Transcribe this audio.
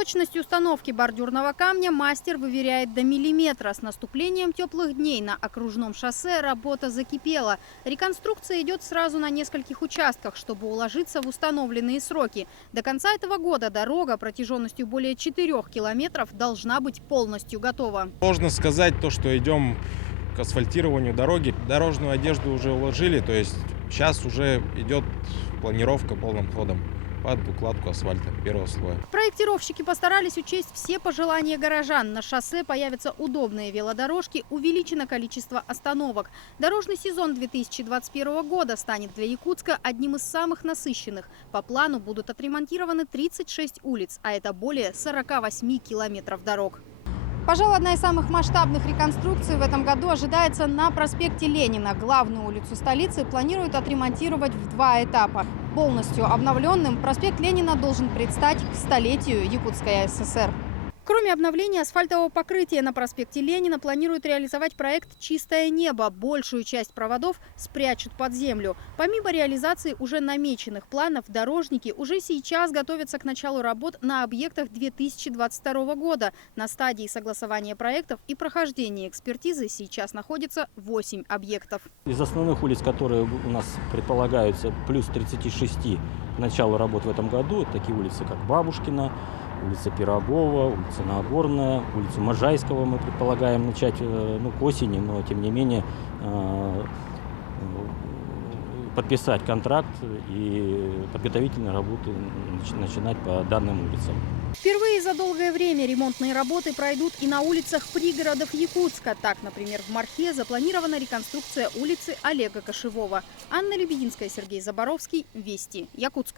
Точность установки бордюрного камня мастер выверяет до миллиметра. С наступлением теплых дней на окружном шоссе работа закипела. Реконструкция идет сразу на нескольких участках, чтобы уложиться в установленные сроки. До конца этого года дорога протяженностью более 4 километров должна быть полностью готова. Можно сказать то, что идем к асфальтированию дороги. Дорожную одежду уже уложили, то есть сейчас уже идет планировка полным ходом под укладку асфальта первого слоя. Проектировщики постарались учесть все пожелания горожан. На шоссе появятся удобные велодорожки, увеличено количество остановок. Дорожный сезон 2021 года станет для Якутска одним из самых насыщенных. По плану будут отремонтированы 36 улиц, а это более 48 километров дорог. Пожалуй, одна из самых масштабных реконструкций в этом году ожидается на проспекте Ленина. Главную улицу столицы планируют отремонтировать в 2 этапа. Полностью обновленным проспект Ленина должен предстать к столетию Якутской ССР. Кроме обновления асфальтового покрытия на проспекте Ленина, планируют реализовать проект «Чистое небо». Большую часть проводов спрячут под землю. Помимо реализации уже намеченных планов, дорожники уже сейчас готовятся к началу работ на объектах 2022 года. На стадии согласования проектов и прохождения экспертизы сейчас находится 8 объектов. Из основных улиц, которые у нас предполагаются плюс 36 к началу работ в этом году, это такие улицы, как Бабушкина, улица Пирогова, улица Нагорная, улицу Можайского мы предполагаем начать к осени, но тем не менее подписать контракт и подготовительные работы начинать по данным улицам. Впервые за долгое время ремонтные работы пройдут и на улицах пригородов Якутска. Так, например, в Мархе запланирована реконструкция улицы Олега Кошевого. Анна Лебединская, Сергей Заборовский. Вести. Якутск.